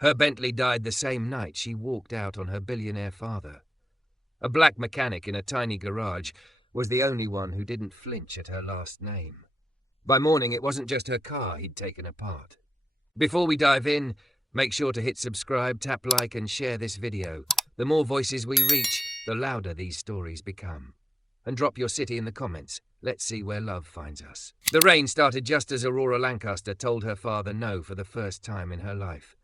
Her Bentley died the same night she walked out on her billionaire father. A black mechanic in a tiny garage was the only one who didn't flinch at her last name. By morning, it wasn't just her car he'd taken apart. Before we dive in, make sure to hit subscribe, tap like, and share this video. The more voices we reach, the louder these stories become. And drop your city in the comments. Let's see where love finds us. The rain started just as Aurora Lancaster told her father no for the first time in her life.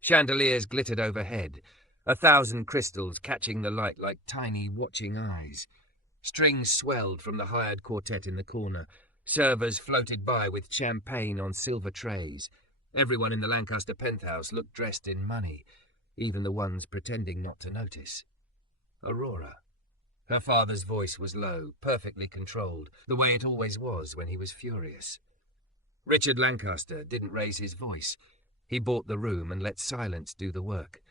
Chandeliers glittered overhead, 1,000 crystals catching the light like tiny watching eyes. Strings swelled from the hired quartet in the corner. Servers floated by with champagne on silver trays. Everyone in the Lancaster penthouse looked dressed in money, even the ones pretending not to notice. Aurora. Her father's voice was low, perfectly controlled, the way it always was when he was furious. Richard Lancaster didn't raise his voice. He bought the room and let silence do the work.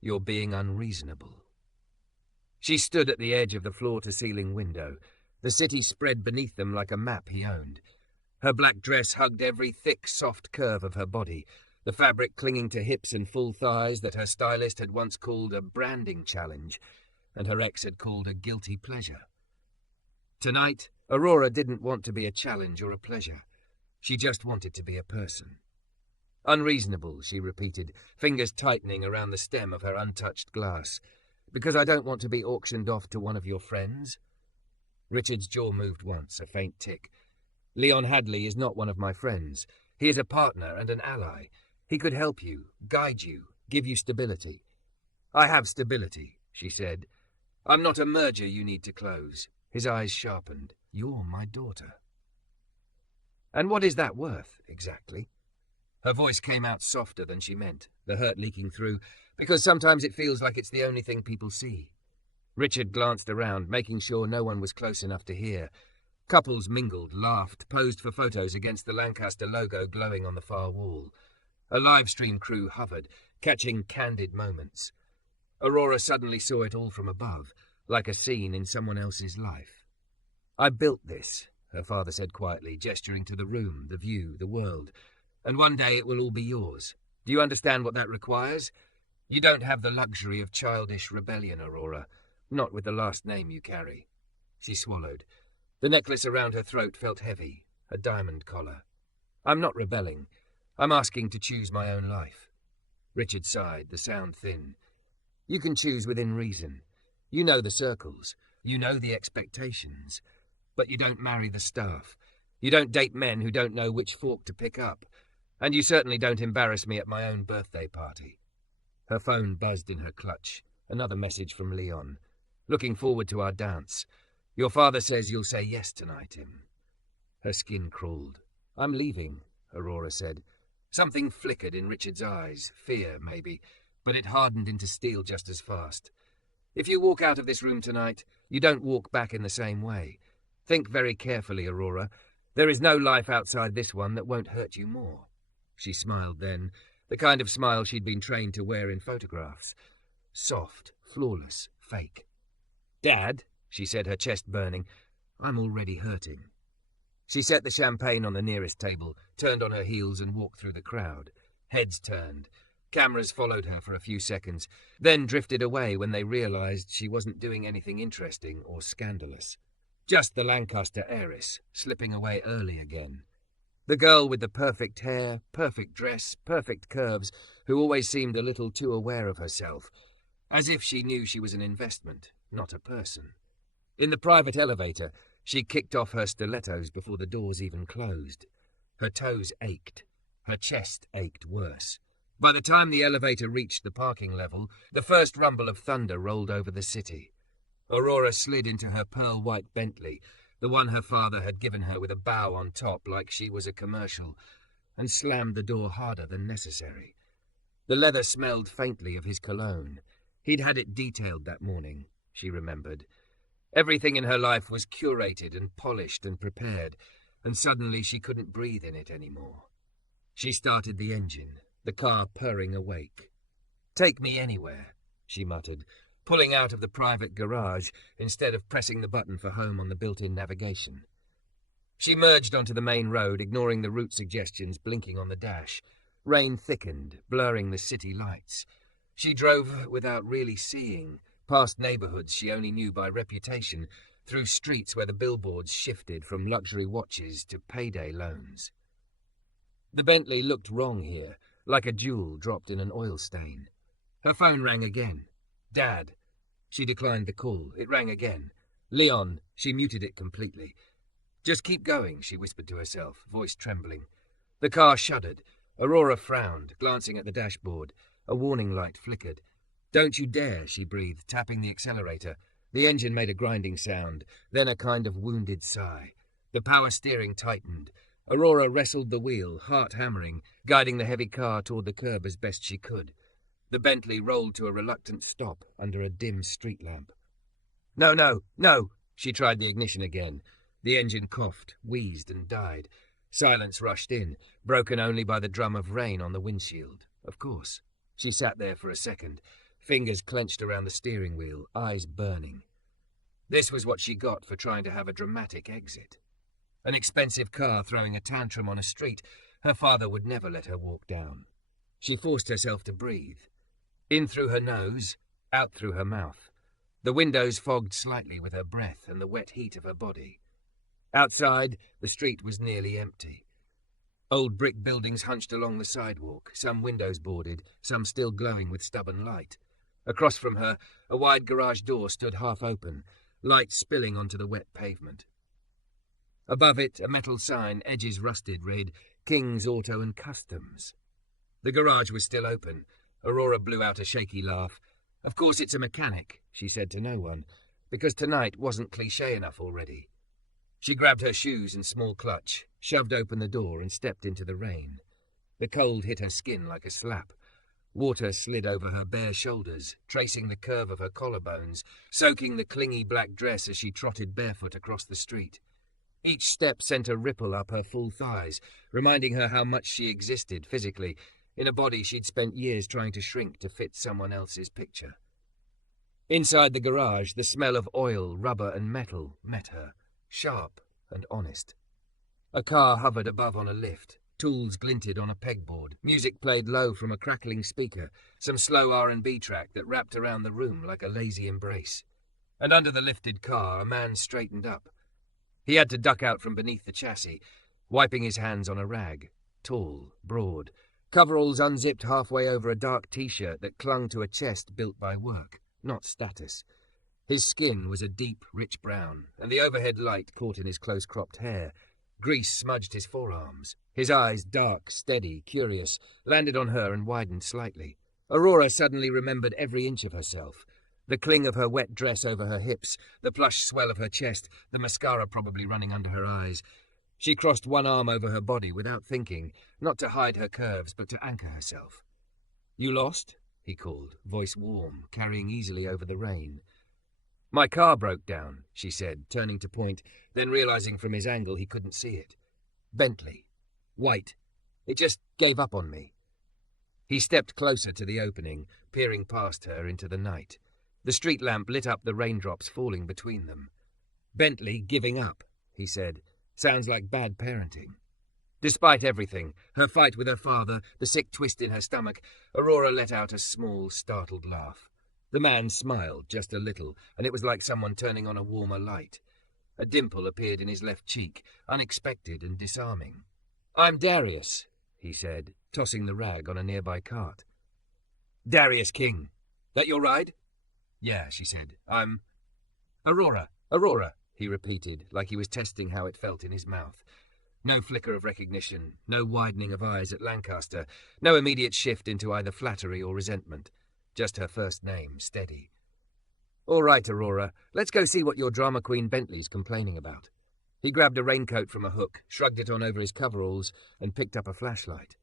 You're being unreasonable. She stood at the edge of the floor-to-ceiling window. The city spread beneath them like a map he owned. Her black dress hugged every thick, soft curve of her body, the fabric clinging to hips and full thighs that her stylist had once called a branding challenge, and her ex had called a guilty pleasure. Tonight, Aurora didn't want to be a challenge or a pleasure. She just wanted to be a person. Unreasonable, she repeated, fingers tightening around the stem of her untouched glass. Because I don't want to be auctioned off to one of your friends? Richard's jaw moved once, a faint tick. Leon Hadley is not one of my friends. He is a partner and an ally. He could help you, guide you, give you stability. I have stability, she said. I'm not a merger you need to close. His eyes sharpened. You're my daughter. And what is that worth, exactly? Her voice came out softer than she meant, the hurt leaking through, because sometimes it feels like it's the only thing people see. Richard glanced around, making sure no one was close enough to hear. Couples mingled, laughed, posed for photos against the Lancaster logo glowing on the far wall. A live-stream crew hovered, catching candid moments. Aurora suddenly saw it all from above, like a scene in someone else's life. I built this, her father said quietly, gesturing to the room, the view, the world. And one day it will all be yours. Do you understand what that requires? You don't have the luxury of childish rebellion, Aurora. Not with the last name you carry. She swallowed. The necklace around her throat felt heavy, a diamond collar. I'm not rebelling. I'm asking to choose my own life. Richard sighed, the sound thin. You can choose within reason. You know the circles. You know the expectations. But you don't marry the staff. You don't date men who don't know which fork to pick up. And you certainly don't embarrass me at my own birthday party. Her phone buzzed in her clutch. Another message from Leon. Looking forward to our dance. Your father says you'll say yes tonight, Tim. Her skin crawled. I'm leaving, Aurora said. Something flickered in Richard's eyes. Fear, maybe. But it hardened into steel just as fast. If you walk out of this room tonight, you don't walk back in the same way. Think very carefully, Aurora. There is no life outside this one that won't hurt you more. She smiled then, the kind of smile she'd been trained to wear in photographs. Soft, flawless, fake. Dad, she said, her chest burning, I'm already hurting. She set the champagne on the nearest table, turned on her heels and walked through the crowd. Heads turned. Cameras followed her for a few seconds, then drifted away when they realized she wasn't doing anything interesting or scandalous. Just the Lancaster heiress, slipping away early again. The girl with the perfect hair, perfect dress, perfect curves, who always seemed a little too aware of herself, as if she knew she was an investment, not a person. In the private elevator, she kicked off her stilettos before the doors even closed. Her toes ached. Her chest ached worse. By the time the elevator reached the parking level, the first rumble of thunder rolled over the city. Aurora slid into her pearl-white Bentley, the one her father had given her with a bow on top like she was a commercial, and slammed the door harder than necessary. The leather smelled faintly of his cologne. He'd had it detailed that morning, she remembered. Everything in her life was curated and polished and prepared, and suddenly she couldn't breathe in it anymore. She started the engine, the car purring awake. "Take me anywhere," she muttered, pulling out of the private garage instead of pressing the button for home on the built-in navigation. She merged onto the main road, ignoring the route suggestions blinking on the dash. Rain thickened, blurring the city lights. She drove without really seeing, past neighborhoods she only knew by reputation, through streets where the billboards shifted from luxury watches to payday loans. The Bentley looked wrong here, like a jewel dropped in an oil stain. Her phone rang again. Dad. She declined the call. It rang again. Leon. She muted it completely. Just keep going, she whispered to herself, voice trembling. The car shuddered. Aurora frowned, glancing at the dashboard. A warning light flickered. Don't you dare, she breathed, tapping the accelerator. The engine made a grinding sound, then a kind of wounded sigh. The power steering tightened. Aurora wrestled the wheel, heart hammering, guiding the heavy car toward the curb as best she could. The Bentley rolled to a reluctant stop under a dim street lamp. No, no, no! She tried the ignition again. The engine coughed, wheezed, and died. Silence rushed in, broken only by the drum of rain on the windshield. Of course. She sat there for a second, fingers clenched around the steering wheel, eyes burning. This was what she got for trying to have a dramatic exit. An expensive car throwing a tantrum on a street her father would never let her walk down. She forced herself to breathe. In through her nose, out through her mouth. The windows fogged slightly with her breath and the wet heat of her body. Outside, the street was nearly empty. Old brick buildings hunched along the sidewalk, some windows boarded, some still glowing with stubborn light. Across from her, a wide garage door stood half open, light spilling onto the wet pavement. Above it, a metal sign, edges rusted, read, King's Auto and Customs. The garage was still open. Aurora blew out a shaky laugh. Of course it's a mechanic, she said to no one, because tonight wasn't cliché enough already. She grabbed her shoes and small clutch, shoved open the door and stepped into the rain. The cold hit her skin like a slap. Water slid over her bare shoulders, tracing the curve of her collarbones, soaking the clingy black dress as she trotted barefoot across the street. Each step sent a ripple up her full thighs, reminding her how much she existed physically, in a body she'd spent years trying to shrink to fit someone else's picture. Inside the garage, the smell of oil, rubber, and metal met her, sharp and honest. A car hovered above on a lift. Tools glinted on a pegboard. Music played low from a crackling speaker, some slow R&B track that wrapped around the room like a lazy embrace. And under the lifted car, a man straightened up. He had to duck out from beneath the chassis, wiping his hands on a rag. Tall, broad, coveralls unzipped halfway over a dark T-shirt that clung to a chest built by work, not status. His skin was a deep, rich brown, and the overhead light caught in his close-cropped hair. Grease smudged his forearms. His eyes, dark, steady, curious, landed on her and widened slightly. Aurora suddenly remembered every inch of herself. The cling of her wet dress over her hips, the plush swell of her chest, the mascara probably running under her eyes. She crossed one arm over her body without thinking, not to hide her curves, but to anchor herself. "You lost?" he called, voice warm, carrying easily over the rain. "My car broke down," she said, turning to point, then realizing from his angle he couldn't see it. "Bentley. White. It just gave up on me." He stepped closer to the opening, peering past her into the night. The street lamp lit up the raindrops falling between them. "Bentley giving up," he said. "Sounds like bad parenting." Despite everything, her fight with her father, the sick twist in her stomach, Aurora let out a small, startled laugh. The man smiled just a little, and it was like someone turning on a warmer light. A dimple appeared in his left cheek, unexpected and disarming. "I'm Darius," he said, tossing the rag on a nearby cart. "Darius King. That your ride?" "Yeah," she said. "I'm—" Aurora, he repeated, like he was testing how it felt in his mouth. No flicker of recognition, no widening of eyes at Lancaster, no immediate shift into either flattery or resentment. Just her first name, steady. "All right, Aurora, let's go see what your drama queen Bentley's complaining about." He grabbed a raincoat from a hook, shrugged it on over his coveralls, and picked up a flashlight.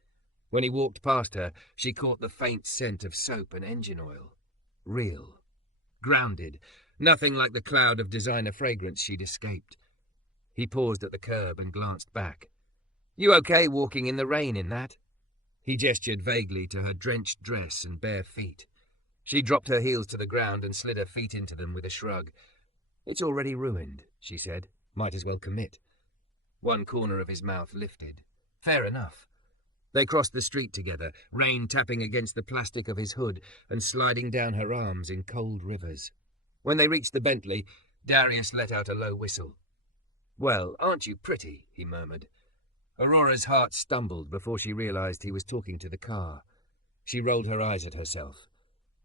When he walked past her, she caught the faint scent of soap and engine oil. Real. Grounded. Nothing like the cloud of designer fragrance she'd escaped. He paused at the curb and glanced back. "You okay walking in the rain in that?" He gestured vaguely to her drenched dress and bare feet. She dropped her heels to the ground and slid her feet into them with a shrug. "It's already ruined," she said. "Might as well commit." One corner of his mouth lifted. Fair enough. They crossed the street together, rain tapping against the plastic of his hood and sliding down her arms in cold rivers. When they reached the Bentley, Darius let out a low whistle. "Well, aren't you pretty?" he murmured. Aurora's heart stumbled before she realized he was talking to the car. She rolled her eyes at herself.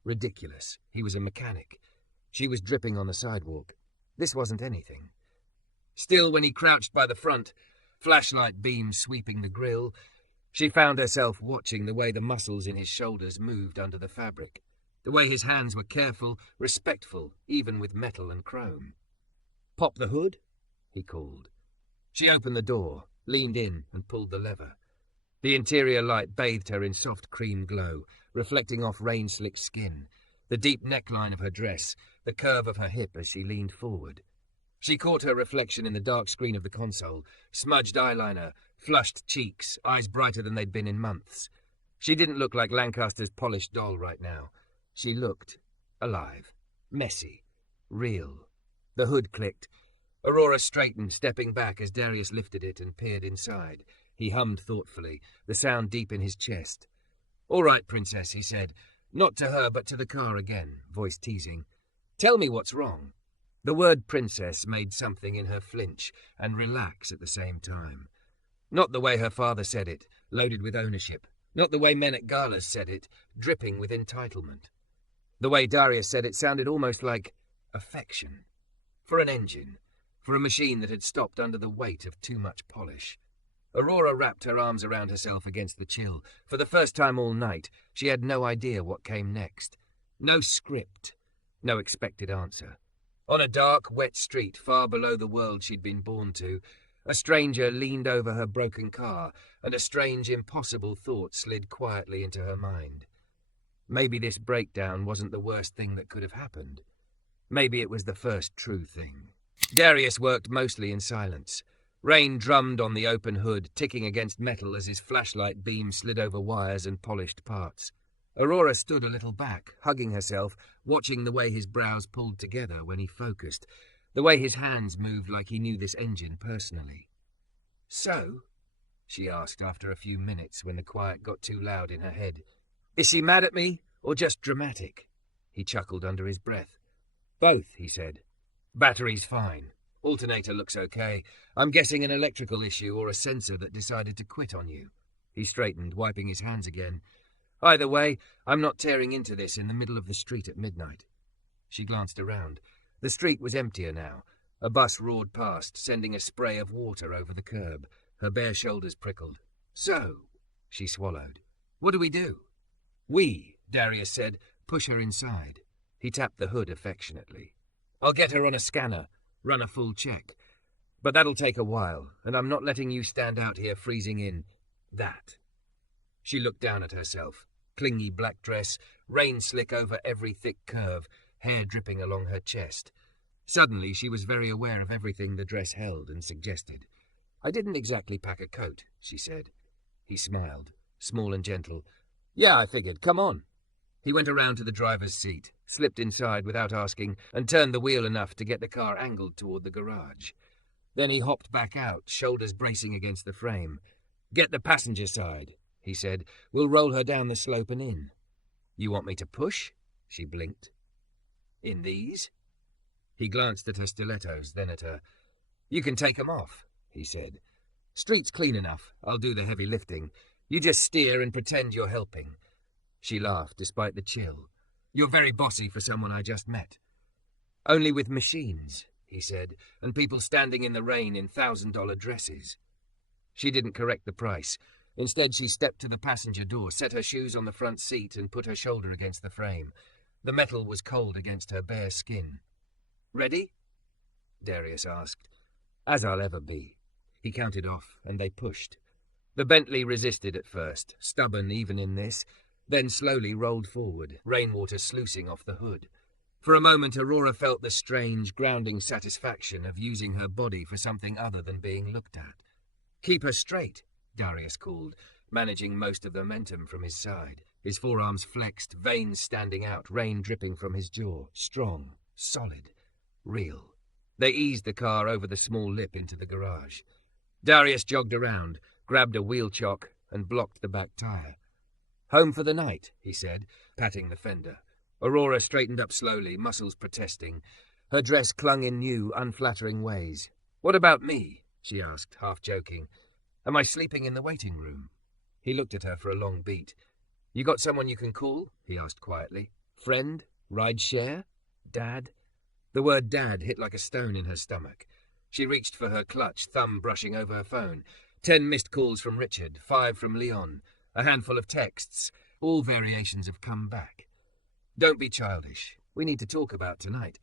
Ridiculous. He was a mechanic. She was dripping on the sidewalk. This wasn't anything. Still, when he crouched by the front, flashlight beams sweeping the grille, she found herself watching the way the muscles in his shoulders moved under the fabric, the way his hands were careful, respectful, even with metal and chrome. "Pop the hood?" he called. She opened the door, leaned in, and pulled the lever. The interior light bathed her in soft cream glow, reflecting off rain-slick skin, the deep neckline of her dress, the curve of her hip as she leaned forward. She caught her reflection in the dark screen of the console, smudged eyeliner, flushed cheeks, eyes brighter than they'd been in months. She didn't look like Lancaster's polished doll right now. She looked alive, messy, real. The hood clicked. Aurora straightened, stepping back as Darius lifted it and peered inside. He hummed thoughtfully, the sound deep in his chest. "All right, Princess," he said. Not to her, but to the car again, voice teasing. "Tell me what's wrong." The word princess made something in her flinch and relax at the same time. Not the way her father said it, loaded with ownership. Not the way men at galas said it, dripping with entitlement. The way Darius said it sounded almost like affection. For an engine. For a machine that had stopped under the weight of too much polish. Aurora wrapped her arms around herself against the chill. For the first time all night, she had no idea what came next. No script. No expected answer. On a dark, wet street far below the world she'd been born to, a stranger leaned over her broken car, and a strange, impossible thought slid quietly into her mind. Maybe this breakdown wasn't the worst thing that could have happened. Maybe it was the first true thing. Darius worked mostly in silence. Rain drummed on the open hood, ticking against metal as his flashlight beam slid over wires and polished parts. Aurora stood a little back, hugging herself, watching the way his brows pulled together when he focused, the way his hands moved like he knew this engine personally. "So?" she asked after a few minutes when the quiet got too loud in her head. "Is she mad at me, or just dramatic?" He chuckled under his breath. "Both," he said. "Battery's fine. Alternator looks okay. I'm guessing an electrical issue or a sensor that decided to quit on you." He straightened, wiping his hands again. "Either way, I'm not tearing into this in the middle of the street at midnight." She glanced around. The street was emptier now. A bus roared past, sending a spray of water over the curb. Her bare shoulders prickled. "So," she swallowed. "What do we do?" "We," Darius said. "Push her inside." He tapped the hood affectionately. "I'll get her on a scanner, run a full check. But that'll take a while, and I'm not letting you stand out here freezing in that." She looked down at herself. Clingy black dress, rain slick over every thick curve, hair dripping along her chest. Suddenly she was very aware of everything the dress held and suggested. "I didn't exactly pack a coat," she said. He smiled, small and gentle. "Yeah, I figured. Come on." He went around to the driver's seat, slipped inside without asking, and turned the wheel enough to get the car angled toward the garage. Then he hopped back out, shoulders bracing against the frame. "Get the passenger side," he said. "We'll roll her down the slope and in." "You want me to push?" She blinked. "In these?" He glanced at her stilettos, then at her. "You can take 'em off," he said. "Street's clean enough. I'll do the heavy lifting. You just steer and pretend you're helping." She laughed, despite the chill. "You're very bossy for someone I just met." "Only with machines," he said, "and people standing in the rain in $1,000 dresses." She didn't correct the price. Instead, she stepped to the passenger door, set her shoes on the front seat, and put her shoulder against the frame. The metal was cold against her bare skin. "Ready?" Darius asked. "As I'll ever be." He counted off, and they pushed. The Bentley resisted at first, stubborn even in this, then slowly rolled forward, rainwater sluicing off the hood. For a moment, Aurora felt the strange, grounding satisfaction of using her body for something other than being looked at. "Keep her straight," Darius called, managing most of the momentum from his side. His forearms flexed, veins standing out, rain dripping from his jaw. Strong, solid, real. They eased the car over the small lip into the garage. Darius jogged around, grabbed a wheel chock, and blocked the back tire. "Home for the night," he said, patting the fender. Aurora straightened up slowly, muscles protesting. Her dress clung in new, unflattering ways. "What about me?" she asked, half joking. "Am I sleeping in the waiting room?" He looked at her for a long beat. "You got someone you can call?" he asked quietly. "Friend? Ride share? Dad?" The word dad hit like a stone in her stomach. She reached for her clutch, thumb brushing over her phone. 10 missed calls from Richard, 5 from Leon, a handful of texts, all variations of "come back." "Don't be childish. We need to talk about tonight."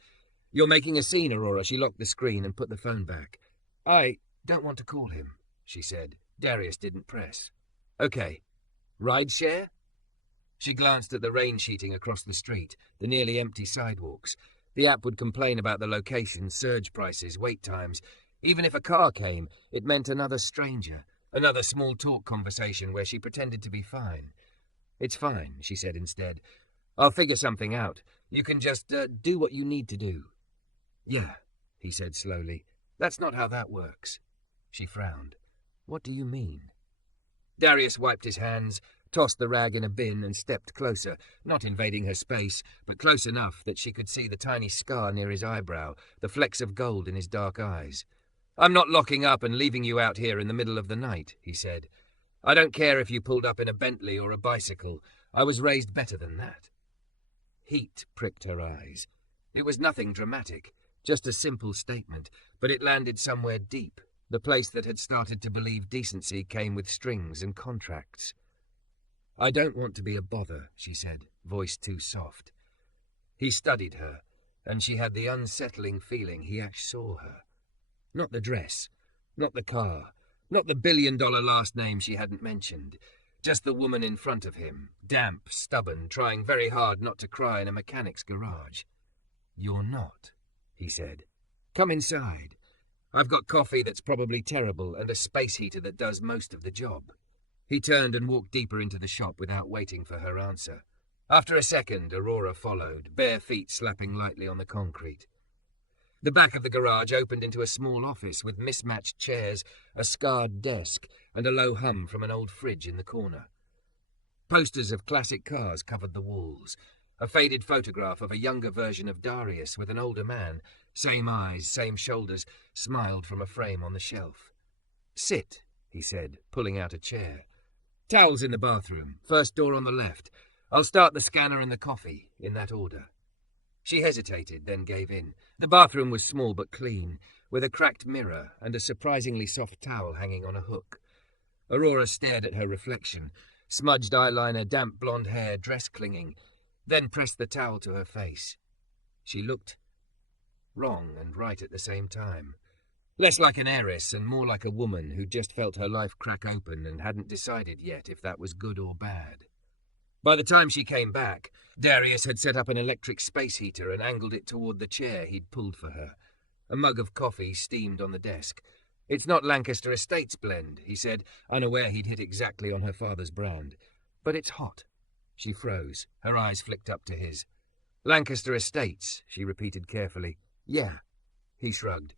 "You're making a scene, Aurora." She locked the screen and put the phone back. "I don't want to call him," she said. Darius didn't press. "Okay. Ride share?" She glanced at the rain sheeting across the street, the nearly empty sidewalks. The app would complain about the location, surge prices, wait times. Even if a car came, it meant another stranger, another small talk conversation where she pretended to be fine. "It's fine," she said instead. "I'll figure something out. You can just do what you need to do." "Yeah," he said slowly. "That's not how that works." She frowned. "What do you mean?" Darius wiped his hands, tossed the rag in a bin and stepped closer, not invading her space, but close enough that she could see the tiny scar near his eyebrow, the flecks of gold in his dark eyes. "I'm not locking up and leaving you out here in the middle of the night," he said. "I don't care if you pulled up in a Bentley or a bicycle. I was raised better than that." Heat pricked her eyes. It was nothing dramatic, just a simple statement, but it landed somewhere deep, the place that had started to believe decency came with strings and contracts. "I don't want to be a bother," she said, voice too soft. He studied her, and she had the unsettling feeling he actually saw her. Not the dress, not the car, not the $1 billion last name she hadn't mentioned, just the woman in front of him, damp, stubborn, trying very hard not to cry in a mechanic's garage. "You're not," he said. "Come inside. I've got coffee that's probably terrible and a space heater that does most of the job." He turned and walked deeper into the shop without waiting for her answer. After a second, Aurora followed, bare feet slapping lightly on the concrete. The back of the garage opened into a small office with mismatched chairs, a scarred desk, and a low hum from an old fridge in the corner. Posters of classic cars covered the walls. A faded photograph of a younger version of Darius with an older man, same eyes, same shoulders, smiled from a frame on the shelf. "Sit," he said, pulling out a chair. "Towels in the bathroom, first door on the left. I'll start the scanner and the coffee, in that order." She hesitated, then gave in. The bathroom was small but clean, with a cracked mirror and a surprisingly soft towel hanging on a hook. Aurora stared at her reflection, smudged eyeliner, damp blonde hair, dress clinging, then pressed the towel to her face. She looked wrong and right at the same time. Less like an heiress and more like a woman who just felt her life crack open and hadn't decided yet if that was good or bad. By the time she came back, Darius had set up an electric space heater and angled it toward the chair he'd pulled for her. A mug of coffee steamed on the desk. "It's not Lancaster Estates blend," he said, unaware he'd hit exactly on her father's brand. "But it's hot." She froze. Her eyes flicked up to his. "Lancaster Estates," she repeated carefully. "Yeah." He shrugged.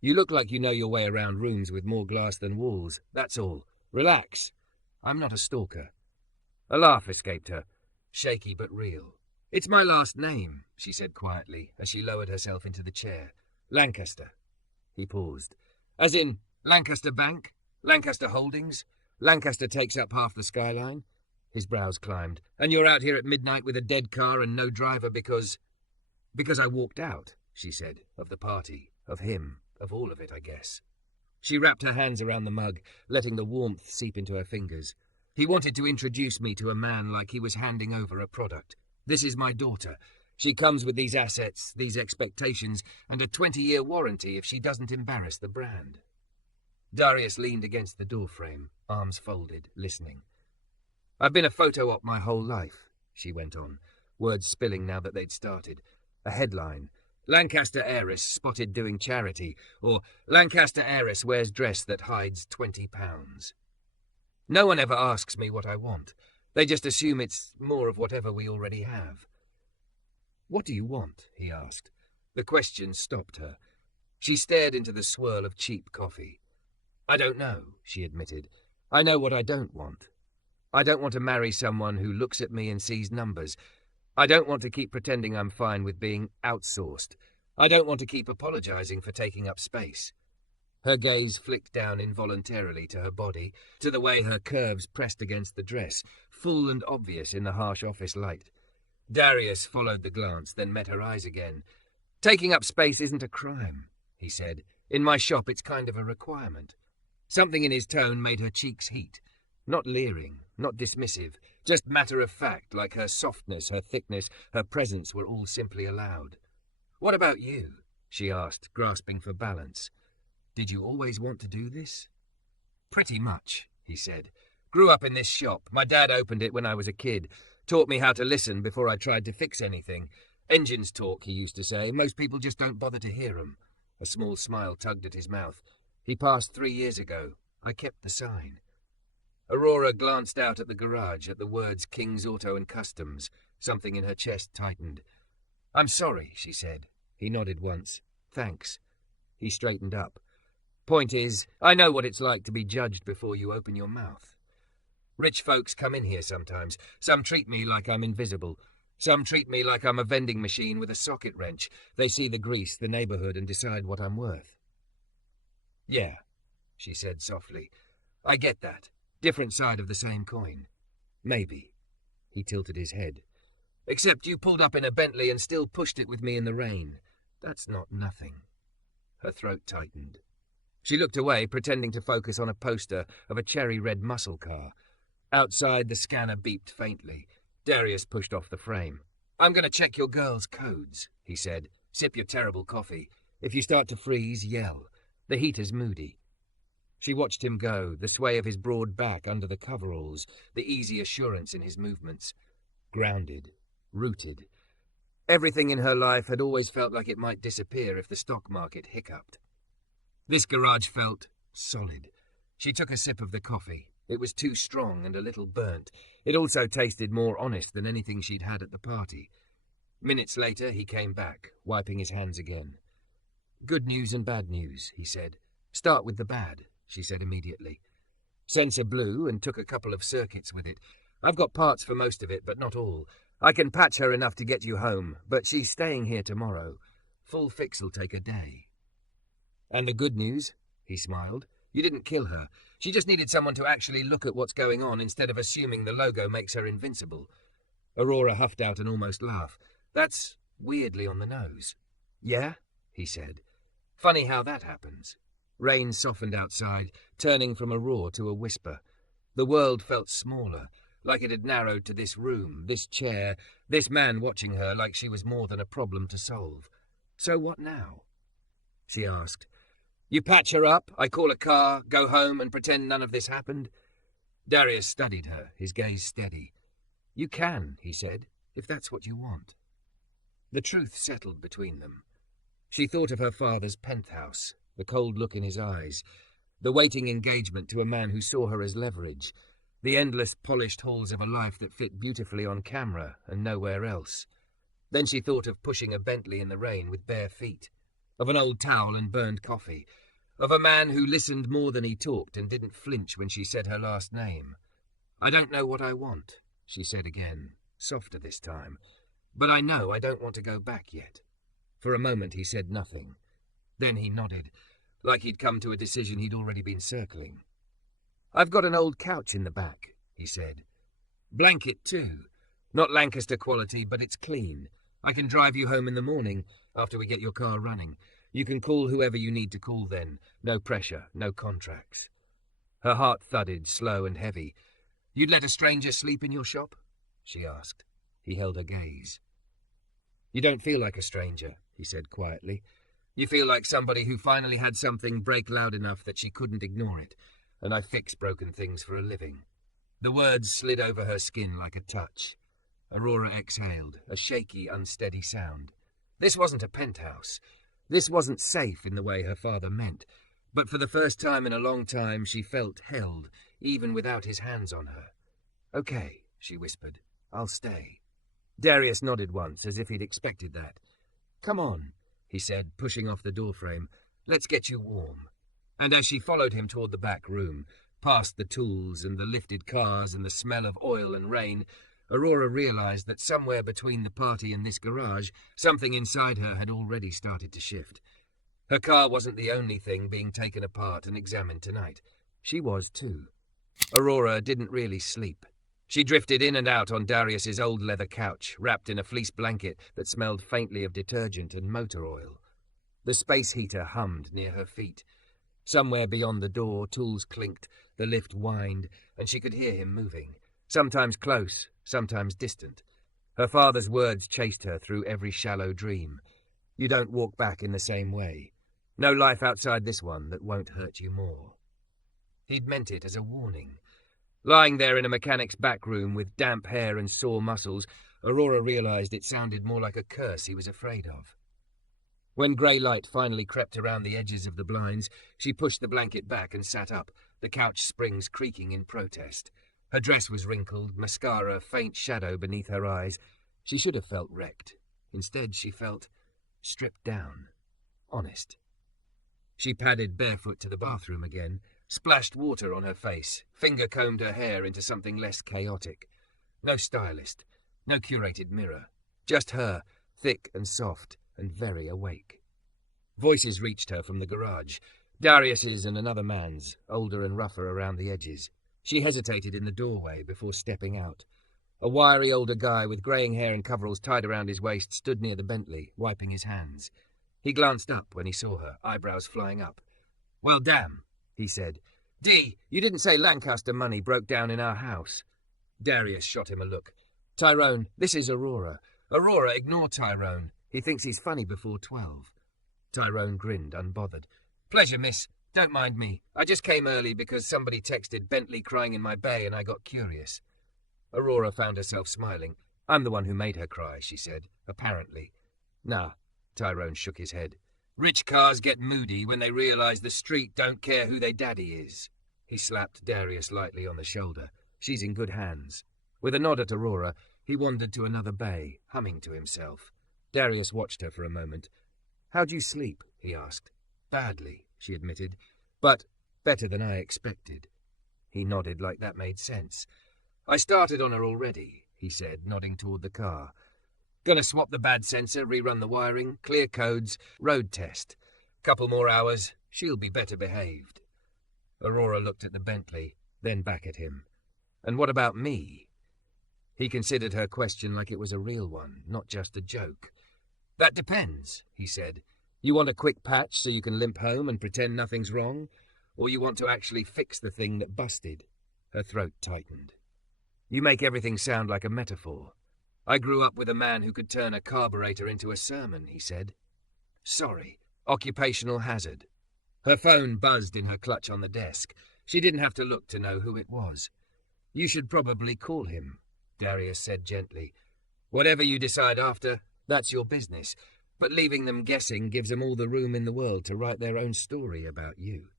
"You look like you know your way around rooms with more glass than walls. That's all. Relax. I'm not a stalker." A laugh escaped her, shaky but real. "It's my last name," she said quietly, as she lowered herself into the chair. "Lancaster." He paused. "As in Lancaster Bank? Lancaster Holdings? Lancaster takes up half the skyline?" His brows climbed. "And you're out here at midnight with a dead car and no driver because I walked out," she said, "of the party, of him, of all of it, I guess." She wrapped her hands around the mug, letting the warmth seep into her fingers. "He wanted to introduce me to a man like he was handing over a product. This is my daughter. She comes with these assets, these expectations, and a 20-year warranty if she doesn't embarrass the brand." Darius leaned against the doorframe, arms folded, listening. "I've been a photo op my whole life," she went on, words spilling now that they'd started. A headline: "Lancaster heiress spotted doing charity," or "Lancaster heiress wears dress that hides £20. No one ever asks me what I want. They just assume it's more of whatever we already have." "What do you want?" he asked. The question stopped her. She stared into the swirl of cheap coffee. "I don't know," she admitted. "I know what I don't want. I don't want to marry someone who looks at me and sees numbers. I don't want to keep pretending I'm fine with being outsourced. I don't want to keep apologizing for taking up space." Her gaze flicked down involuntarily to her body, to the way her curves pressed against the dress, full and obvious in the harsh office light. Darius followed the glance, then met her eyes again. "Taking up space isn't a crime," he said. "In my shop, it's kind of a requirement." Something in his tone made her cheeks heat. Not leering, not dismissive, just matter-of-fact, like her softness, her thickness, her presence were all simply allowed. "What about you?" she asked, grasping for balance. "Did you always want to do this?" "Pretty much," he said. "Grew up in this shop. My dad opened it when I was a kid. Taught me how to listen before I tried to fix anything. Engines talk, he used to say. Most people just don't bother to hear 'em." A small smile tugged at his mouth. "He passed 3 years ago. I kept the sign." Aurora glanced out at the garage, at the words King's Auto and Customs. Something in her chest tightened. "I'm sorry," she said. He nodded once. "Thanks." He straightened up. "Point is, I know what it's like to be judged before you open your mouth. Rich folks come in here sometimes. Some treat me like I'm invisible. Some treat me like I'm a vending machine with a socket wrench. They see the grease, the neighborhood, and decide what I'm worth." "Yeah," she said softly. "I get that. Different side of the same coin. Maybe." He tilted his head. "Except you pulled up in a Bentley and still pushed it with me in the rain. That's not nothing." Her throat tightened. She looked away, pretending to focus on a poster of a cherry-red muscle car. Outside, the scanner beeped faintly. Darius pushed off the frame. "I'm going to check your girl's codes," he said. "Sip your terrible coffee. If you start to freeze, yell. The heater's moody." She watched him go, the sway of his broad back under the coveralls, the easy assurance in his movements. Grounded, rooted. Everything in her life had always felt like it might disappear if the stock market hiccuped. This garage felt solid. She took a sip of the coffee. It was too strong and a little burnt. It also tasted more honest than anything she'd had at the party. Minutes later, he came back, wiping his hands again. "Good news and bad news," he said. "Start with the bad," she said immediately. "Sensor blew and took a couple of circuits with it. I've got parts for most of it, but not all. I can patch her enough to get you home, but she's staying here tomorrow. Full fix'll take a day." "And the good news?" he smiled. "You didn't kill her. She just needed someone to actually look at what's going on instead of assuming the logo makes her invincible." Aurora huffed out an almost laugh. "That's weirdly on the nose." "Yeah?" he said. "Funny how that happens." Rain softened outside, turning from a roar to a whisper. The world felt smaller, like it had narrowed to this room, this chair, this man watching her like she was more than a problem to solve. "So what now?" she asked. "You patch her up, I call a car, go home and pretend none of this happened?" Darius studied her, his gaze steady. "You can," he said, "if that's what you want." The truth settled between them. She thought of her father's penthouse, the cold look in his eyes, the waiting engagement to a man who saw her as leverage, the endless polished halls of a life that fit beautifully on camera and nowhere else. Then she thought of pushing a Bentley in the rain with bare feet, of an old towel and burned coffee, of a man who listened more than he talked and didn't flinch when she said her last name. "I don't know what I want," she said again, softer this time, "but I know I don't want to go back yet." For a moment he said nothing. Then he nodded, like he'd come to a decision he'd already been circling. "I've got an old couch in the back," he said. "Blanket, too. Not Lancaster quality, but it's clean. I can drive you home in the morning, after we get your car running. You can call whoever you need to call then. No pressure, no contracts." Her heart thudded, slow and heavy. "You'd let a stranger sleep in your shop?" she asked. He held her gaze. "You don't feel like a stranger," he said quietly. "You feel like somebody who finally had something break loud enough that she couldn't ignore it, and I fix broken things for a living." The words slid over her skin like a touch. Aurora exhaled, a shaky, unsteady sound. This wasn't a penthouse. This wasn't safe in the way her father meant, but for the first time in a long time she felt held, even without his hands on her. "Okay," she whispered. "I'll stay." Darius nodded once, as if he'd expected that. "Come on," he said, pushing off the doorframe. "Let's get you warm." And as she followed him toward the back room, Past the tools and the lifted cars and the smell of oil and rain, Aurora realized that somewhere between the party and this garage, something inside her had already started to shift. Her car wasn't the only thing being taken apart and examined tonight. She was too. Aurora didn't really sleep. She drifted in and out on Darius's old leather couch, wrapped in a fleece blanket that smelled faintly of detergent and motor oil. The space heater hummed near her feet. Somewhere beyond the door, tools clinked, the lift whined, and she could hear him moving, sometimes close, sometimes distant. Her father's words chased her through every shallow dream. You don't walk back in the same way. No life outside this one that won't hurt you more. He'd meant it as a warning. Lying there in a mechanic's back room with damp hair and sore muscles, Aurora realized it sounded more like a curse he was afraid of. When grey light finally crept around the edges of the blinds, she pushed the blanket back and sat up, the couch springs creaking in protest. Her dress was wrinkled, mascara faint shadow beneath her eyes. She should have felt wrecked. Instead, she felt stripped down, honest. She padded barefoot to the bathroom again, splashed water on her face, finger-combed her hair into something less chaotic. No stylist, no curated mirror. Just her, thick and soft and very awake. Voices reached her from the garage, Darius's and another man's, older and rougher around the edges. She hesitated in the doorway before stepping out. A wiry older guy with greying hair and coveralls tied around his waist stood near the Bentley, wiping his hands. He glanced up when he saw her, eyebrows flying up. "Well, damn," he said. "D, you didn't say Lancaster money broke down in our house." Darius shot him a look. "Tyrone, this is Aurora. Aurora, ignore Tyrone. He thinks he's funny before 12. Tyrone grinned, unbothered. "Pleasure, miss. Don't mind me. I just came early because somebody texted Bentley crying in my bay and I got curious." Aurora found herself smiling. "I'm the one who made her cry," she said, apparently. "Nah," Tyrone shook his head. "Rich cars get moody when they realize the street don't care who their daddy is." He slapped Darius lightly on the shoulder. "She's in good hands." With a nod at Aurora, he wandered to another bay, humming to himself. Darius watched her for a moment. "How'd you sleep?" he asked. "Badly," she admitted, "but better than I expected." He nodded like that made sense. "I started on her already," he said, nodding toward the car. "Gonna swap the bad sensor, rerun the wiring, clear codes, road test. Couple more hours, she'll be better behaved." Aurora looked at the Bentley, then back at him. "And what about me?" He considered her question like it was a real one, not just a joke. "That depends," he said. "You want a quick patch so you can limp home and pretend nothing's wrong? Or you want to actually fix the thing that busted?" Her throat tightened. "You make everything sound like a metaphor. I grew up with a man who could turn a carburetor into a sermon," he said. "Sorry, occupational hazard." Her phone buzzed in her clutch on the desk. She didn't have to look to know who it was. "You should probably call him," Darius said gently. "Whatever you decide after, that's your business. But leaving them guessing gives them all the room in the world to write their own story about you."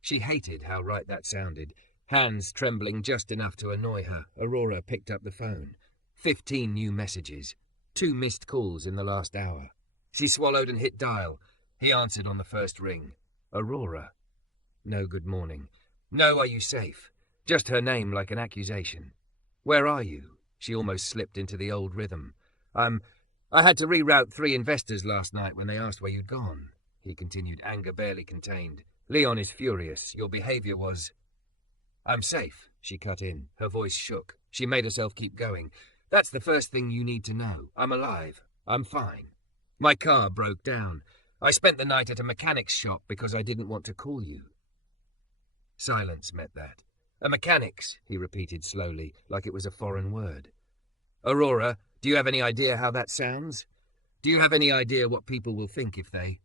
She hated how right that sounded. Hands trembling just enough to annoy her, Aurora picked up the phone. 15 new messages. 2 missed calls in the last hour. She swallowed and hit dial. He answered on the first ring. "Aurora." No good morning. No, are you safe? Just her name like an accusation. "Where are you?" She almost slipped into the old rhythm. I had to reroute 3 investors last night when they asked where you'd gone," he continued, anger barely contained. "Leon is furious. Your behavior was—" "I'm safe," she cut in. Her voice shook. She made herself keep going. "That's the first thing you need to know. I'm alive. I'm fine. My car broke down. I spent the night at a mechanic's shop because I didn't want to call you." Silence met that. "A mechanic's," he repeated slowly, like it was a foreign word. "Aurora, do you have any idea how that sounds? Do you have any idea what people will think if they—"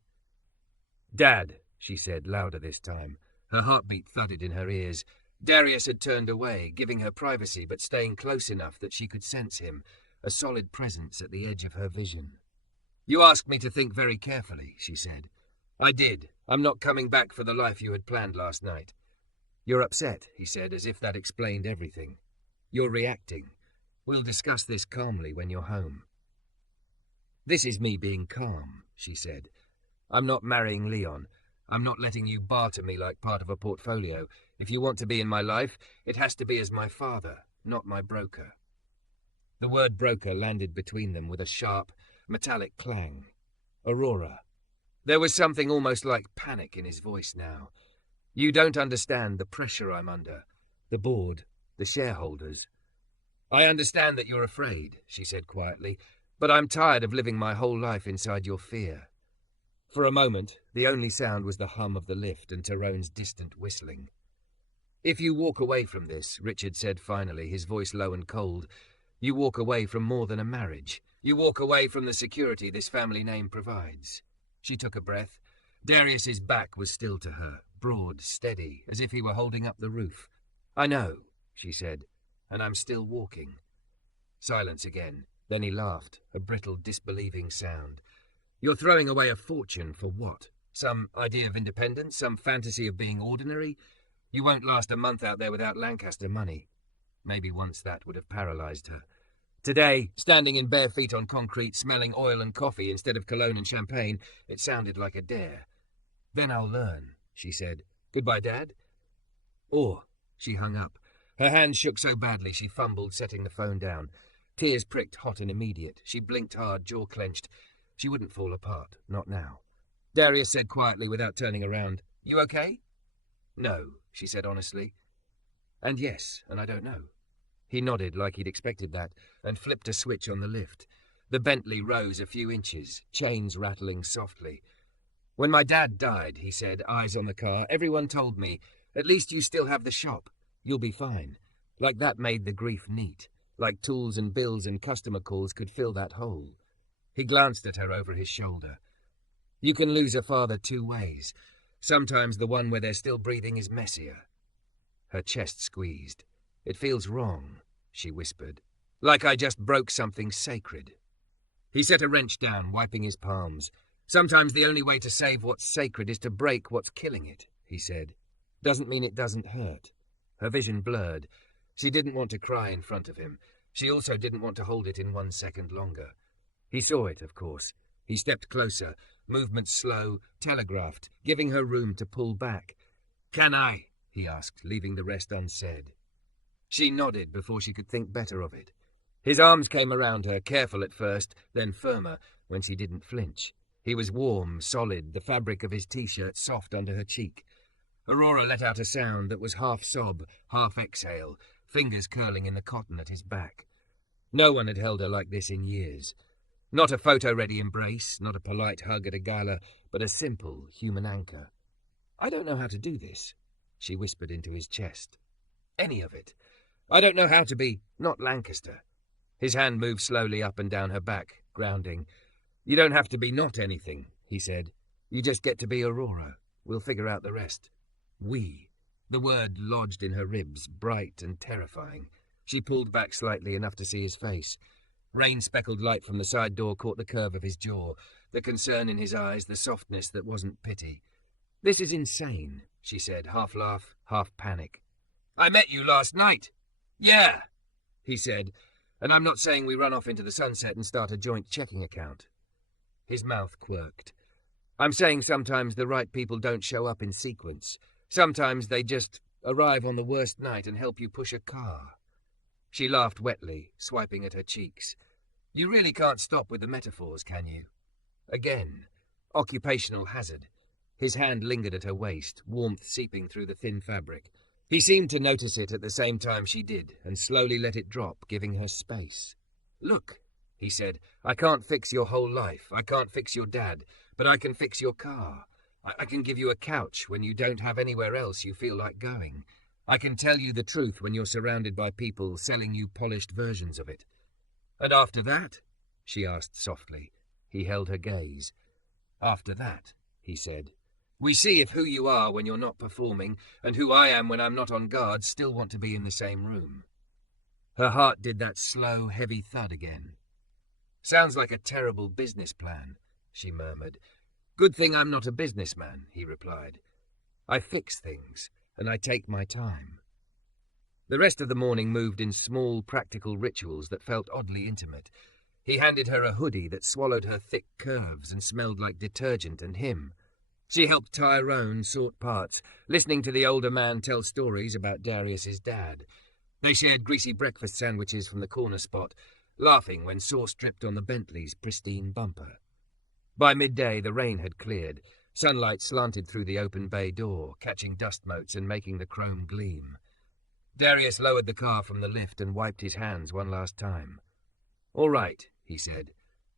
"Dad," she said, louder this time. Her heartbeat thudded in her ears. Darius had turned away, giving her privacy but staying close enough that she could sense him, a solid presence at the edge of her vision. "You asked me to think very carefully," she said. "I did. I'm not coming back for the life you had planned last night." "You're upset," he said, as if that explained everything. "You're reacting. We'll discuss this calmly when you're home." "This is me being calm," she said. "I'm not marrying Leon. I'm not letting you barter me like part of a portfolio. If you want to be in my life, it has to be as my father, not my broker." The word broker landed between them with a sharp, metallic clang. Aurora. There was something almost like panic in his voice now. "You don't understand the pressure I'm under. The board, the shareholders." "I understand that you're afraid," she said quietly, "but I'm tired of living my whole life inside your fear." For a moment, the only sound was the hum of the lift and Tyrone's distant whistling. "If you walk away from this," Richard said finally, his voice low and cold, "you walk away from more than a marriage. You walk away from the security this family name provides." She took a breath. Darius's back was still to her, broad, steady, as if he were holding up the roof. "I know," she said, "and I'm still walking." Silence again. Then he laughed, a brittle, disbelieving sound. "You're throwing away a fortune for what? Some idea of independence? Some fantasy of being ordinary? You won't last a month out there without Lancaster money." Maybe once that would have paralyzed her. Today, standing in bare feet on concrete, smelling oil and coffee instead of cologne and champagne, it sounded like a dare. "Then I'll learn," she said. "Goodbye, Dad." Or, she hung up. Her hands shook so badly she fumbled, setting the phone down. Tears pricked hot and immediate. She blinked hard, jaw clenched. She wouldn't fall apart, not now. Darius said quietly without turning around, "You okay?" "No," she said honestly. "And yes, and I don't know." He nodded like he'd expected that, and flipped a switch on the lift. The Bentley rose a few inches, chains rattling softly. "When my dad died," he said, eyes on the car, "everyone told me, 'At least you still have the shop. You'll be fine.' Like that made the grief neat. Like tools and bills and customer calls could fill that hole." He glanced at her over his shoulder. "You can lose a father two ways. Sometimes the one where they're still breathing is messier." Her chest squeezed. "It feels wrong," she whispered. "Like I just broke something sacred." He set a wrench down, wiping his palms. "Sometimes the only way to save what's sacred is to break what's killing it," he said. "Doesn't mean it doesn't hurt." Her vision blurred. She didn't want to cry in front of him. She also didn't want to hold it in 1 second longer. He saw it, of course. He stepped closer, movements slow, telegraphed, giving her room to pull back. "Can I?" he asked, leaving the rest unsaid. She nodded before she could think better of it. His arms came around her, careful at first, then firmer, when she didn't flinch. He was warm, solid, the fabric of his T-shirt soft under her cheek. Aurora let out a sound that was half sob, half exhale, fingers curling in the cotton at his back. No one had held her like this in years. Not a photo-ready embrace, not a polite hug at a gala, but a simple human anchor. "I don't know how to do this," she whispered into his chest. "Any of it. I don't know how to be not Lancaster." His hand moved slowly up and down her back, grounding. "You don't have to be not anything," he said. "You just get to be Aurora. We'll figure out the rest." "We." The word lodged in her ribs, bright and terrifying. She pulled back slightly, enough to see his face. Rain-speckled light from the side door caught the curve of his jaw, the concern in his eyes, the softness that wasn't pity. "This is insane," she said, half laugh, half panic. "I met you last night." "Yeah," he said, "and I'm not saying we run off into the sunset and start a joint checking account." His mouth quirked. "I'm saying sometimes the right people don't show up in sequence. Sometimes they just arrive on the worst night and help you push a car." She laughed wetly, swiping at her cheeks. "You really can't stop with the metaphors, can you?" Again, occupational hazard. His hand lingered at her waist, warmth seeping through the thin fabric. He seemed to notice it at the same time she did, and slowly let it drop, giving her space. "Look," he said, "I can't fix your whole life. I can't fix your dad, but I can fix your car. I can give you a couch when you don't have anywhere else you feel like going. I can tell you the truth when you're surrounded by people selling you polished versions of it." "And after that?" she asked softly. He held her gaze. "After that," he said, "we see if who you are when you're not performing and who I am when I'm not on guard still want to be in the same room." Her heart did that slow, heavy thud again. "Sounds like a terrible business plan," she murmured. "Good thing I'm not a businessman," he replied. "I fix things, and I take my time." The rest of the morning moved in small, practical rituals that felt oddly intimate. He handed her a hoodie that swallowed her thick curves and smelled like detergent and him. She helped Tyrone sort parts, listening to the older man tell stories about Darius's dad. They shared greasy breakfast sandwiches from the corner spot, laughing when sauce dripped on the Bentley's pristine bumper. By midday, the rain had cleared. Sunlight slanted through the open bay door, catching dust motes and making the chrome gleam. Darius lowered the car from the lift and wiped his hands one last time. "All right," he said.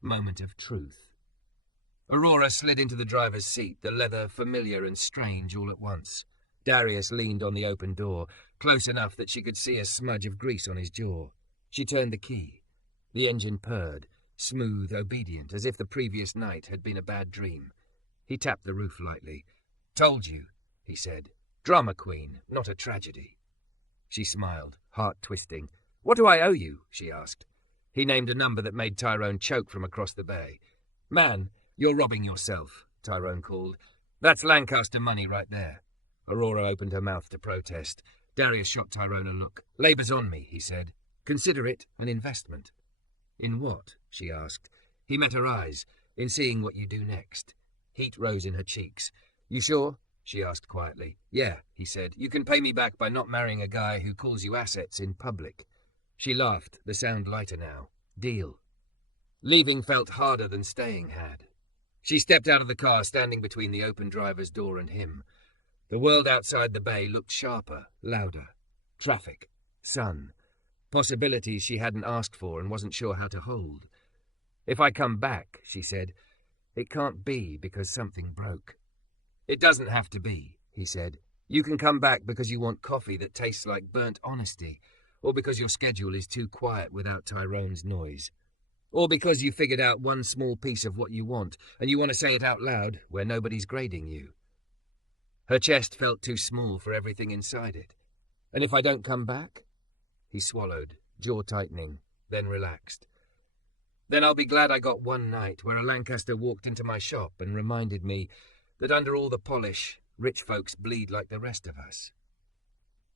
Moment of truth. Aurora slid into the driver's seat, the leather familiar and strange all at once. Darius leaned on the open door, close enough that she could see a smudge of grease on his jaw. She turned the key. The engine purred, smooth, obedient, as if the previous night had been a bad dream. He tapped the roof lightly. "Told you," he said. "Drama queen, not a tragedy." She smiled, heart twisting. "What do I owe you?" she asked. He named a number that made Tyrone choke from across the bay. "Man, you're robbing yourself," Tyrone called. "That's Lancaster money right there." Aurora opened her mouth to protest. Darius shot Tyrone a look. "Labour's on me," he said. "Consider it an investment." "In what?" she asked. He met her eyes. "In seeing what you do next." Heat rose in her cheeks. "You sure?" she asked quietly. "Yeah," he said. "You can pay me back by not marrying a guy who calls you assets in public." She laughed, the sound lighter now. "Deal." Leaving felt harder than staying had. She stepped out of the car, standing between the open driver's door and him. The world outside the bay looked sharper, louder. Traffic, sun, possibilities she hadn't asked for and wasn't sure how to hold. "If I come back," she said, "it can't be because something broke." "It doesn't have to be," he said. "You can come back because you want coffee that tastes like burnt honesty, or because your schedule is too quiet without Tyrone's noise, or because you figured out one small piece of what you want and you want to say it out loud where nobody's grading you." Her chest felt too small for everything inside it. "And if I don't come back?" He swallowed, jaw tightening, then relaxed. "Then I'll be glad I got one night where a Lancaster walked into my shop and reminded me that under all the polish, rich folks bleed like the rest of us."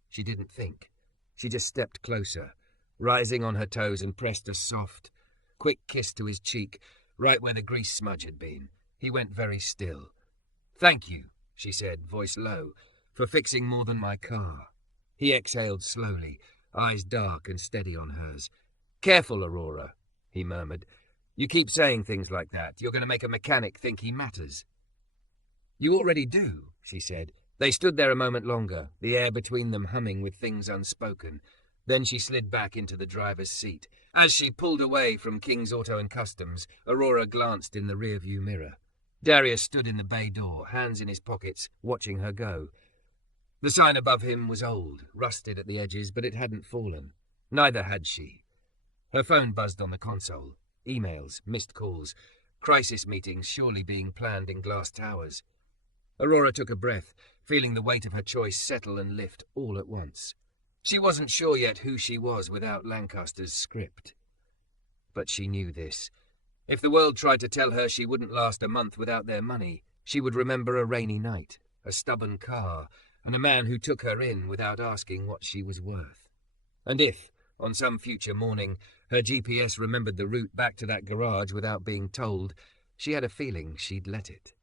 She didn't think. She just stepped closer, rising on her toes, and pressed a soft, quick kiss to his cheek, right where the grease smudge had been. He went very still. "Thank you," she said, voice low, "for fixing more than my car." He exhaled slowly, eyes dark and steady on hers. "Careful, Aurora," he murmured. "You keep saying things like that. You're going to make a mechanic think he matters." "You already do," she said. They stood there a moment longer, the air between them humming with things unspoken. Then she slid back into the driver's seat. As she pulled away from King's Auto and Customs, Aurora glanced in the rearview mirror. Darius stood in the bay door, hands in his pockets, watching her go. The sign above him was old, rusted at the edges, but it hadn't fallen. Neither had she. Her phone buzzed on the console. Emails, missed calls, crisis meetings surely being planned in glass towers. Aurora took a breath, feeling the weight of her choice settle and lift all at once. She wasn't sure yet who she was without Lancaster's script. But she knew this. If the world tried to tell her she wouldn't last a month without their money, she would remember a rainy night, a stubborn car, and a man who took her in without asking what she was worth. And if, on some future morning, her GPS remembered the route back to that garage without being told, she had a feeling she'd let it.